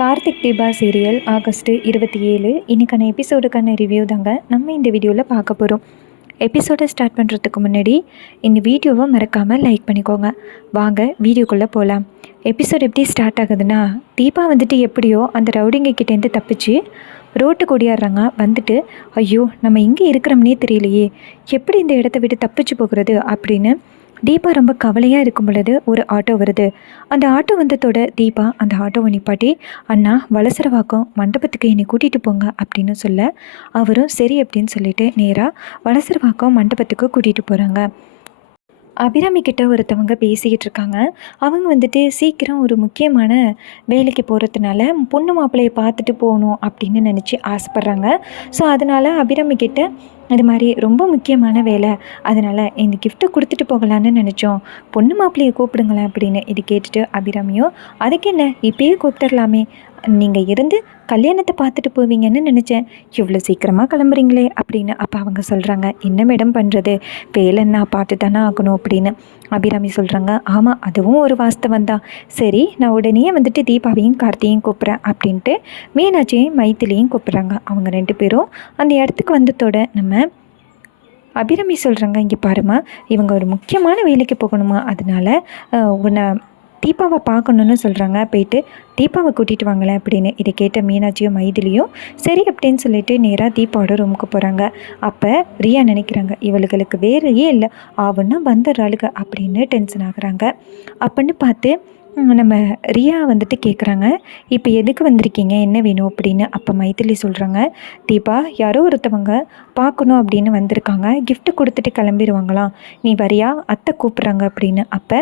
Karthik Deepa serial August 27 இன்றைக்கான எபிசோடுக்கான review தாங்க நம்ம இந்த வீடியோவில் பார்க்க போகிறோம். எபிசோடை ஸ்டார்ட் பண்ணுறதுக்கு முன்னாடி இந்த வீடியோவை மறக்காமல் லைக் பண்ணிக்கோங்க. வாங்க வீடியோக்குள்ளே போகலாம். எபிசோட் எப்படி ஸ்டார்ட் ஆகுதுன்னா, தீபா வந்துட்டு எப்படியோ அந்த ரவுடிங்க கிட்டேருந்து தப்பிச்சு ரோட்டுக்கு ஓடியாடுறாங்க. வந்துட்டு ஐயோ நம்ம இங்கே இருக்கிறோம்னே தெரியலையே, எப்படி இந்த இடத்த விட்டு தப்பிச்சு போகிறது அப்படின்னு தீபா ரொம்ப கவலையாக இருக்கும் பொழுது ஒரு ஆட்டோ வருது. அந்த ஆட்டோ வந்ததோட தீபா அந்த ஆட்டோவை நிப்பாட்டி, அண்ணா வலசரவாக்கம் மண்டபத்துக்கு என்னை கூட்டிகிட்டு போங்க அப்படின்னு சொல்ல, அவரும் சரி அப்படின்னு சொல்லிட்டு நேராக வலசரவாக்கம் மண்டபத்துக்கு கூட்டிகிட்டு போகிறாங்க. அபிராமி கிட்ட ஒருத்தவங்க பேசிக்கிட்டு இருக்காங்க. அவங்க வந்துட்டு சீக்கிரம் ஒரு முக்கியமான வேலைக்கு போகிறதுனால பொண்ணு மாப்பிள்ளையை பார்த்துட்டு போகணும் அப்படின்னு நினச்சி ஆசைப்பட்றாங்க. ஸோ அதனால் அபிராமி கிட்ட இது மாதிரி ரொம்ப முக்கியமான வேலை, அதனால் இந்த கிஃப்ட்டை கொடுத்துட்டு போகலான்னு நினச்சோம், பொண்ணு மாப்பிள்ளையை கூப்பிடுங்களேன் அப்படின்னு. இது கேட்டுட்டு அபிராமியும், அதுக்கு என்ன இப்பயே கூப்பிட்டுடலாமே, நீங்கள் இருந்து கல்யாணத்தை பார்த்துட்டு போவீங்கன்னு நினச்சேன், இவ்வளோ சீக்கிரமாக கிளம்புறீங்களே அப்படின்னு. அப்போ அவங்க சொல்கிறாங்க, என்ன மேடம் பண்ணுறது, வேலைன்னா பார்த்து தானே ஆகணும் அப்படின்னு. அபிராமி சொல்கிறாங்க, ஆமாம் அதுவும் ஒரு வாஸ்தவம் தான், சரி நான் உடனே வந்துட்டு தீபாவையும் கார்த்தியையும் கூப்பிட்றேன் அப்படின்ட்டு மீனாட்சியும் மைத்திலியும் கூப்பிட்றாங்க. அவங்க 2 பேரும் அந்த இடத்துக்கு வந்ததோட நம்ம அபிராமி சொல்கிறாங்க, இங்கே பாருமா, இவங்க ஒரு முக்கியமான வேலைக்கு போகணுமா, அதனால் உன்னை தீபாவை பார்க்கணுன்னு சொல்கிறாங்க, போயிட்டு தீபாவை கூட்டிகிட்டு வாங்களேன் அப்படின்னு. இதை கேட்ட மீனாட்சியும் மைதிலியும் சரி அப்படின்னு சொல்லிட்டு நேராக தீபாவோட ரூமுக்கு போகிறாங்க. அப்போ ரியா நினைக்கிறாங்க, இவளுகளுக்கு வேறையே இல்லை, ஆவுன்னா வந்துடுறாளுங்க அப்படின்னு டென்ஷன் ஆகுறாங்க. அப்படின்னு பார்த்து நம்ம ரியா வந்துட்டு கேட்குறாங்க, இப்போ எதுக்கு வந்திருக்கீங்க, என்ன வேணும் அப்படின்னு. அப்போ மைதிலி சொல்கிறாங்க, தீபா யாரோ ஒருத்தவங்க பார்க்கணும் அப்படின்னு வந்திருக்காங்க, கிஃப்ட்டு கொடுத்துட்டு கிளம்பிடுவாங்களாம், நீ வரியா, அத்தை கூப்பிட்றாங்க அப்படின்னு. அப்போ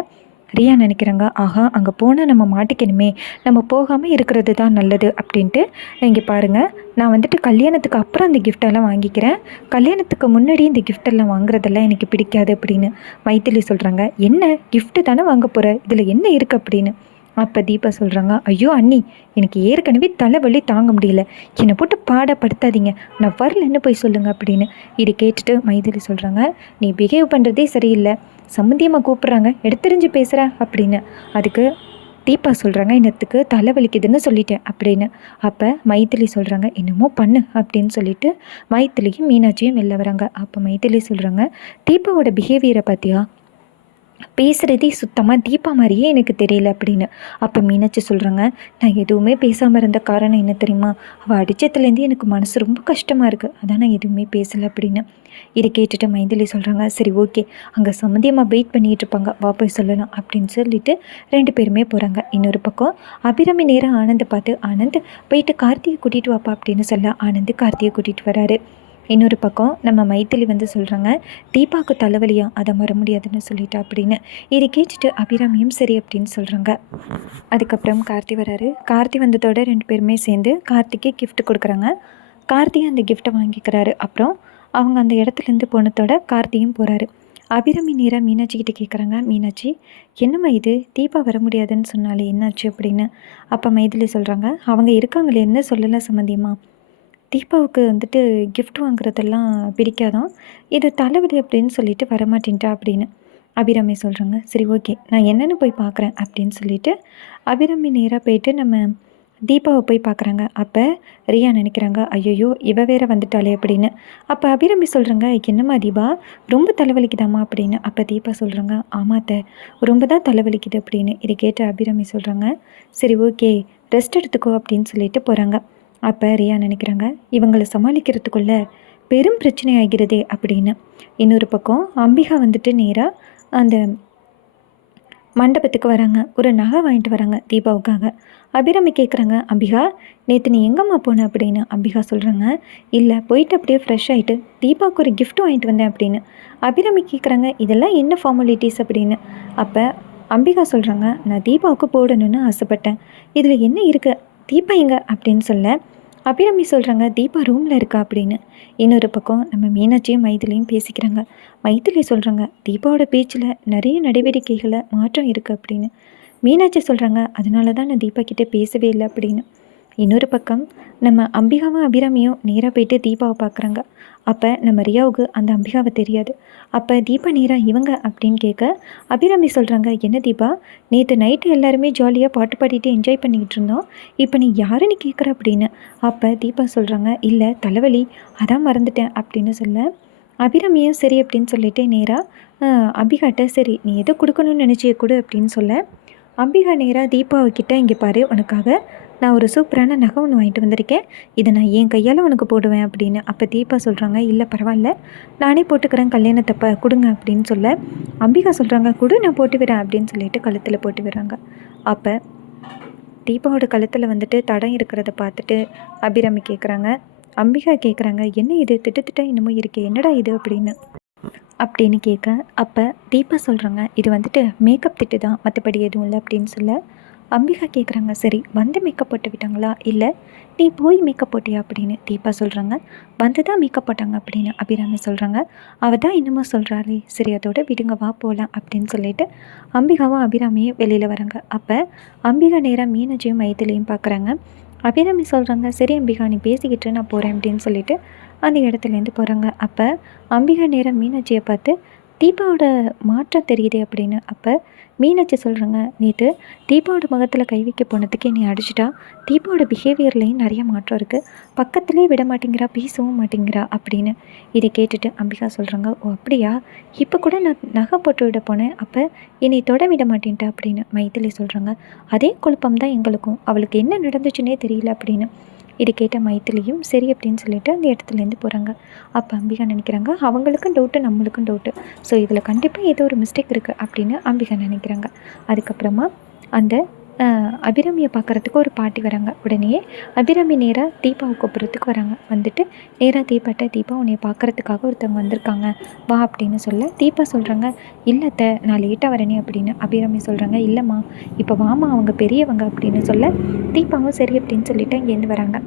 ரியா நினைக்கிறாங்க, ஆஹா அங்கே போனால் நம்ம மாட்டிக்கணுமே, நம்ம போகாமல் இருக்கிறது தான் நல்லது அப்படின்ட்டு, இங்கே பாருங்கள் நான் வந்துட்டு கல்யாணத்துக்கு அப்புறம் அந்த கிஃப்டெல்லாம் வாங்கிக்கிறேன், கல்யாணத்துக்கு முன்னாடி இந்த கிஃப்டெல்லாம் வாங்குறதெல்லாம் எனக்கு பிடிக்காது அப்படின்னு மைத்திலி சொல்கிறாங்க. என்ன கிஃப்ட்டு தானே வாங்க போகிற, இதில் என்ன இருக்குது அப்படின்னு. அப்போ தீபா சொல்கிறாங்க, ஐயோ அண்ணி எனக்கு ஏற்கனவே தலைவலி தாங்க முடியல, என்னை போட்டு பாடப்படுத்தாதீங்க, நான் வரலன்னு போய் சொல்லுங்கள் அப்படின்னு. இது கேட்டுட்டு மைதிலி சொல்கிறாங்க, நீ பிஹேவ் பண்ணுறதே சரியில்லை, சம்மந்தியமாக கூப்பிட்றாங்க எடுத்துரிஞ்சு பேசுகிற அப்படின்னு. அதுக்கு தீபா சொல்கிறாங்க, இன்னத்துக்கு தலைவலிக்குதுன்னு சொல்லிட்டேன் அப்படின்னு. அப்போ மைத்திலி சொல்கிறாங்க, என்னமோ பண்ணு அப்படின்னு சொல்லிட்டு மைத்திலியும் மீனாட்சியும் வெளில வராங்க. அப்போ மைத்திலி சொல்கிறாங்க, தீபாவோட பிஹேவியரை பார்த்தியா, பேசுகிறதே சுத்தமாக தீபா மாதிரியே எனக்கு தெரியல அப்படின்னு. அப்போ மீனாட்சி சொல்கிறாங்க, நான் எதுவுமே பேசாமல் இருந்த காரணம் என்ன தெரியுமா, அவள் அடித்ததுலேருந்து எனக்கு மனசு ரொம்ப கஷ்டமாக இருக்குது, அதான் நான் எதுவுமே பேசலை அப்படின்னு. இதை கேட்டுட்டு மைதிலி சொல்கிறாங்க, சரி ஓகே அங்கே சம்மந்தியமாக வெயிட் பண்ணிகிட்டு இருப்பாங்க, வா போய் சொல்லலாம் அப்படின்னு சொல்லிட்டு 2 பேருமே போகிறாங்க. இன்னொரு பக்கம் அபிராமி நேரம் ஆனந்தை பார்த்து, ஆனந்த் போயிட்டு கார்த்தியை கூட்டிகிட்டு வாப்பா அப்படின்னு சொல்ல ஆனந்த் கார்த்தியை கூட்டிகிட்டு வராரு. இன்னொரு பக்கம் நம்ம மைத்திலி வந்து சொல்கிறாங்க, தீபாவுக்கு தலைவலியா, அதை வர முடியாதுன்னு சொல்லிட்டா அப்படின்னு. இதை கேட்டுட்டு அபிராமியும் சரி அப்படின்னு சொல்கிறாங்க. அதுக்கப்புறம் கார்த்தி வராரு. கார்த்தி வந்ததோட 2 பேருமே சேர்ந்து கார்த்திக்கு கிஃப்ட் கொடுக்குறாங்க. கார்த்தி அந்த கிஃப்ட்டை வாங்கிக்கிறாரு. அப்புறம் அவங்க அந்த இடத்துலேருந்து போனதோட கார்த்தியும் போகிறாரு. அபிராமி நேராக மீனாட்சி கிட்டே கேட்குறாங்க, மீனாட்சி என்னம்மா இது, தீபா வர முடியாதுன்னு சொன்னாலே என்னாச்சு அப்படின்னு. அப்போ மைதிலி சொல்கிறாங்க, அவங்க இருக்காங்களேன்னு சொல்லலை சம்மந்தியம்மா, தீபாவுக்கு வந்துட்டு கிஃப்ட் வாங்குறதெல்லாம் பிடிக்காதான், இது தலைவலி அப்படின்னு சொல்லிட்டு வரமாட்டேன்ட்டா அப்படின்னு. அபிராமி சொல்கிறாங்க, சரி ஓகே நான் என்னென்னு போய் பார்க்குறேன் அப்படின்னு சொல்லிட்டு அபிராமி நேராக போயிட்டு நம்ம தீபாவை போய் பார்க்குறாங்க. அப்போ ரியா நினைக்கிறாங்க, ஐயோ இவ வேற வந்துட்டாளே அப்படின்னு. அப்போ அபிராமி சொல்கிறாங்க, என்னம்மா தீபா ரொம்ப தலைவலிக்குதாம்மா அப்படின்னு. அப்போ தீபா சொல்கிறாங்க, ஆமாத்த ரொம்ப தான் தலைவலிக்குது அப்படின்னு. இதை கேட்டு அபிராமி சொல்கிறாங்க, சரி ஓகே ரெஸ்ட் எடுத்துக்கோ அப்படின்னு சொல்லிட்டு போகிறாங்க. அப்போ ரியா நினைக்கிறாங்க, இவங்களை சமாளிக்கிறதுக்குள்ள பெரும் பிரச்சனை ஆகிறதே அப்படின்னு. இன்னொரு பக்கம் அம்பிகா வந்துட்டு நேராக அந்த மண்டபத்துக்கு வராங்க. ஒரு நகை வாங்கிட்டு வராங்க தீபாவுக்காக. அபிராமி கேட்குறாங்க, அம்பிகா நேற்று நீ எங்கம்மா போன அப்படின்னு. அம்பிகா சொல்கிறாங்க, இல்லை போயிட்டு அப்படியே ஃப்ரெஷ் ஆகிட்டு தீபாவுக்கு ஒரு கிஃப்ட் வாங்கிட்டு வந்தேன் அப்படின்னு. அபிராமி கேட்குறாங்க, இதெல்லாம் என்ன ஃபார்மாலிட்டிஸ் அப்படின்னு. அப்போ அம்பிகா சொல்கிறாங்க, நான் தீபாவுக்கு போடணும்னு ஆசைப்பட்டேன், இதில் என்ன இருக்குது, தீபா எங்க அப்படின்னு சொல்ல அபிராமி சொல்கிறாங்க, தீபா ரூமில் இருக்கா அப்படின்னு. இன்னொரு பக்கம் நம்ம மீனாட்சியும் மைதிலியும் பேசிக்கிறாங்க. மைதிலி சொல்கிறாங்க, தீபாவோட பேச்சில் நிறைய நடவடிக்கைகளில் மாற்றம் இருக்குது அப்படின்னு. மீனாட்சி சொல்கிறாங்க, அதனால தான் நான் தீபா கிட்டே பேசவே இல்லை அப்படின்னு. இன்னொரு பக்கம் நம்ம அம்பிகாவும் அபிராமியும் நேராக போயிட்டு தீபாவை பார்க்குறாங்க. அப்போ நம்ம ரியாவுக்கு அந்த அம்பிகாவை தெரியாது. அப்போ தீபா நேராக இவங்க அப்படின்னு கேட்க அபிராமி சொல்கிறாங்க, என்ன தீபா, நேற்று நைட்டு எல்லாருமே ஜாலியாக பாட்டு பாடிட்டு என்ஜாய் பண்ணிக்கிட்டு இருந்தோம், இப்போ நீ யாருன்னு கேட்குற அப்படின்னு. அப்போ தீபா சொல்கிறாங்க, இல்லை தலைவலி அதான் மறந்துட்டேன் அப்படின்னு சொல்ல அபிராமியும் சரி அப்படின்னு சொல்லிட்டு நேராக அம்பிகாட்ட சரி நீ எதை கொடுக்கணும்னு நினச்சிய கொடு அப்படின்னு சொல்ல அம்பிகா நேராக தீபாவுக்கிட்ட இங்கே பாரு, உனக்காக நான் ஒரு சூப்பரான நகை ஒன்று வாங்கிட்டு வந்திருக்கேன், இதை நான் என் கையால் உனக்கு போடுவேன் அப்படின்னு. அப்போ தீபா சொல்கிறாங்க, இல்லை பரவாயில்ல நானே போட்டுக்கிறேன், கல்யாணத்தப்ப கொடுங்க அப்படின்னு சொல்ல அம்பிகா சொல்கிறாங்க, கொடு நான் போட்டு விடுறேன் அப்படின்னு சொல்லிட்டு கழுத்தில் போட்டு விடுறாங்க. அப்போ தீபாவோட கழுத்தில் வந்துட்டு தடம் இருக்கிறத பார்த்துட்டு அபிராமி கேட்குறாங்க, அம்பிகா கேட்குறாங்க, என்ன இது திட்டத்திட்ட இன்னமும் இருக்கே, என்னடா இது அப்படின்னு கேட்க அப்போ தீபா சொல்கிறாங்க, இது வந்துட்டு மேக்கப் திட்டு தான், மற்றபடி எதுவும் இல்லை அப்படின்னு சொல்ல அம்பிகா கேட்குறாங்க, சரி வந்து மேக்கப் போட்டு விட்டாங்களா இல்லை நீ போய் மேக்கப் போட்டியா அப்படின்னு. தீபா சொல்கிறாங்க, வந்து தான் மேக்கப் போட்டாங்க அப்படின்னு. அபிராமி சொல்கிறாங்க, அவள் தான் இன்னமும் சொல்கிறாளே, சரி அதோட விடுங்க வா போகலாம் அப்படின்னு சொல்லிட்டு அம்பிகாவும் அபிராமியும் வெளியில் வராங்க. அப்போ அம்பிகா நேராக மீனாட்சியும் மைத்திலையும் பார்க்குறாங்க. அபிராமி சொல்கிறாங்க, சரி அம்பிகா நீ பேசிக்கிட்டு நான் போகிறேன் அப்படின்னு சொல்லிட்டு அந்த இடத்துலேருந்து போகிறாங்க. அப்போ அம்பிகா நேரம் மீனாட்சியை பார்த்து தீபாவோட மாற்றம் தெரியுது அப்படின்னு. அப்போ மீனாட்சி சொல்கிறாங்க, நேற்று தீபாவோட முகத்தில் கை வைக்க போனதுக்கு என்னை அடிச்சிட்டா, தீபாவோட பிஹேவியர்லேயும் நிறைய மாற்றம் இருக்குது, பக்கத்துலேயே விட மாட்டேங்கிறா, பேசவும் மாட்டேங்கிறா அப்படின்னு. இதை கேட்டுட்டு அம்பிகா சொல்கிறாங்க, ஓ அப்படியா, இப்போ கூட நான் நகை போட்டு விட போனேன், அப்போ என்னை தொட விட மாட்டேன்ட்டா அப்படின்னு. மைத்திலி சொல்கிறாங்க, அதே குழப்பம் தான் எங்களுக்கும், அவளுக்கு என்ன நடந்துச்சுன்னே தெரியல அப்படின்னு. இது கேட்ட மைத்திலியும் சரி அப்படின்னு சொல்லிட்டு அந்த இடத்துலேருந்து போகிறாங்க. அப்போ அம்பிகா நினைக்கிறாங்க, அவங்களுக்கும் டவுட்டு நம்மளுக்கும் டவுட்டு, ஸோ இதில் கண்டிப்பாக ஏதோ ஒரு மிஸ்டேக் இருக்குது அப்படின்னு அம்பிகா நினைக்கிறாங்க. அதுக்கப்புறமா அந்த அபிராமியை பார்க்குறதுக்கு ஒரு பாட்டி வராங்க. உடனே அபிராமி நேராக தீபாவை கூப்பிட்றதுக்கு வராங்க. வந்துட்டு நேராக தீபாட்ட, தீபா உன்னைய பார்க்குறதுக்காக ஒருத்தவங்க வந்திருக்காங்க வா அப்படின்னு சொல்ல தீபா சொல்கிறாங்க, இல்லைத்த நான் லேட்டாக வரேனே அப்படின்னு. அபிராமி சொல்கிறாங்க, இல்லைம்மா இப்போ வாமா அவங்க பெரியவங்க அப்படின்னு சொல்ல தீபாவும் சரி அப்படின்னு சொல்லிட்டு இங்கேருந்து வராங்க.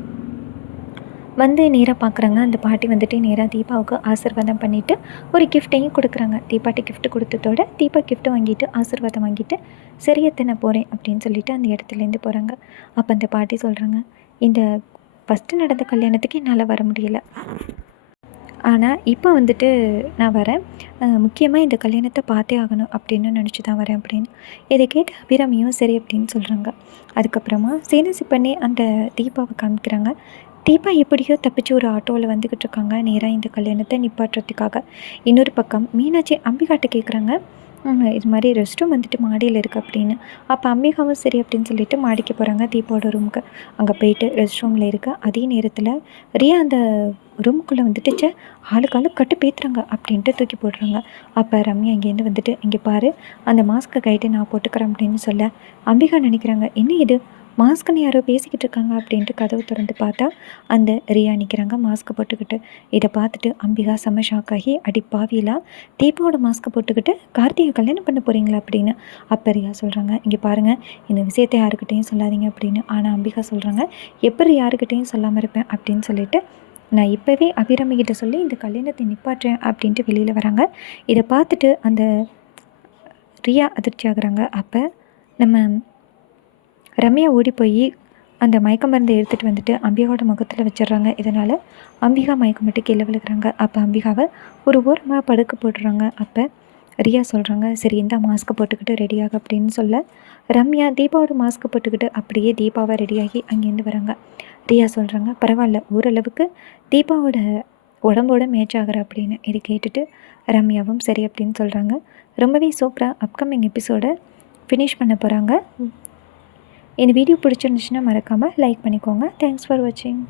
வந்து நேராக பார்க்குறாங்க. அந்த பாட்டி வந்துட்டு நேராக தீபாவுக்கு ஆசீர்வாதம் பண்ணிவிட்டு ஒரு கிஃப்ட்டையும் கொடுக்குறாங்க. தீபாட்ட கிஃப்ட் கொடுத்ததோட தீபா கிஃப்ட்டு வாங்கிட்டு ஆசீர்வாதம் வாங்கிட்டு சரியத்தை நான் போகிறேன் அப்படின்னு சொல்லிட்டு அந்த இடத்துலேருந்து போகிறாங்க. அப்போ அந்த பாட்டி சொல்கிறாங்க, இந்த ஃபஸ்ட்டு நடந்த கல்யாணத்துக்கு என்னால் வர முடியலை, ஆனால் இப்போ வந்துட்டு நான் வரேன், முக்கியமாக இந்த கல்யாணத்தை பார்த்தே ஆகணும் அப்படின்னு நினச்சி தான் வரேன் அப்படின்னு. இதை கேட்டு அபிராமியும் சரி அப்படின்னு சொல்கிறாங்க. அதுக்கப்புறமா சீனசி பண்ணி அந்த தீபாவை காமிக்கிறாங்க. தீபா எப்படியோ தப்பிச்சு ஒரு ஆட்டோவில் வந்துக்கிட்டு இருக்காங்க நேராக இந்த கல்யாணத்தை நிப்பாட்டுறதுக்காக. இன்னொரு பக்கம் மீனாட்சி அம்பிகாட்ட கேட்குறாங்க, இது மாதிரி ரெஸ்ட் ரூம் வந்துட்டு மாடியில் இருக்குது அப்படின்னு. அப்போ அம்பிகாவும் சரி அப்படின்னு சொல்லிட்டு மாடிக்கு போகிறாங்க தீபாவோட ரூமுக்கு. அங்கே போயிட்டு ரெஸ்ட் ரூமில் இருக்க அதே நேரத்தில் ரியா அந்த ரூமுக்குள்ளே வந்துட்டு ஆளுக்கு கட்டு பேத்துறாங்க அப்படின்ட்டு தூக்கி போடுறாங்க. அப்போ ரம்யா இங்கேருந்து வந்துட்டு, இங்கே பாரு அந்த மாஸ்க்கை கைட்டு நான் போட்டுக்கிறேன் அப்படின்னு சொல்ல அம்பிகா நினைக்கிறாங்க, என்ன இது மாஸ்க்குன்னு யாரோ பேசிக்கிட்டு இருக்காங்க அப்படின்ட்டு கதவு திறந்து பார்த்தா அந்த ரியா நிற்கிறாங்க மாஸ்க்கை போட்டுக்கிட்டு. இதை பார்த்துட்டு அம்பிகா செம்ம ஷாக் ஆகி, அடி பாவிலா தீபாவோட மாஸ்க்கை போட்டுக்கிட்டு கார்த்திகை கல்யாணம் பண்ண போகிறீங்களா அப்படின்னு. அப்போ ரியா சொல்கிறாங்க, இங்கே பாருங்கள் இந்த விஷயத்தை யாருக்கிட்டையும் சொல்லாதீங்க அப்படின்னு. ஆனால் அம்பிகா சொல்கிறாங்க, எப்படி யாருக்கிட்டையும் சொல்லாமல் இருப்பேன் அப்படின்னு சொல்லிட்டு நான் இப்போவே அபிராமிகிட்ட சொல்லி இந்த கல்யாணத்தை நிப்பாட்டுறேன் அப்படின்ட்டு வெளியில் வராங்க. இதை பார்த்துட்டு அந்த ரியா அதிர்ச்சி ஆகுறாங்க. அப்போ நம்ம ரம்யா ஓடி போய் அந்த மயக்க மருந்தை எடுத்துகிட்டு வந்துட்டு அம்பிகாவோட முகத்தில் வச்சிடுறாங்க. இதனால் அம்பிகா மயக்கம் மட்டும் கீழே விழுகிறாங்க. அப்போ அம்பிகாவை ஒரு ஓரமாக படுக்க போடுறாங்க. அப்போ ரியா சொல்கிறாங்க, சரி இந்த மாஸ்க்கை போட்டுக்கிட்டு ரெடியாக அப்படின்னு சொல்ல ரம்யா தீபாவோட மாஸ்க்கை போட்டுக்கிட்டு அப்படியே தீபாவை ரெடியாகி அங்கேருந்து வராங்க. ரியா சொல்கிறாங்க, பரவாயில்ல ஓரளவுக்கு தீபாவோட உடம்போட மேட்ச் ஆகிற அப்படின்னு. இது கேட்டுட்டு ரம்யாவும் சரி அப்படின்னு சொல்கிறாங்க. ரொம்பவே சூப்பராக அப்கமிங் எபிசோடை ஃபினிஷ் பண்ண போகிறாங்க. இந்த வீடியோ பிடிச்சிருந்துச்சுன்னா மறக்காமல் லைக் பண்ணிக்கோங்க. தேங்க்ஸ் ஃபார் வாட்சிங்.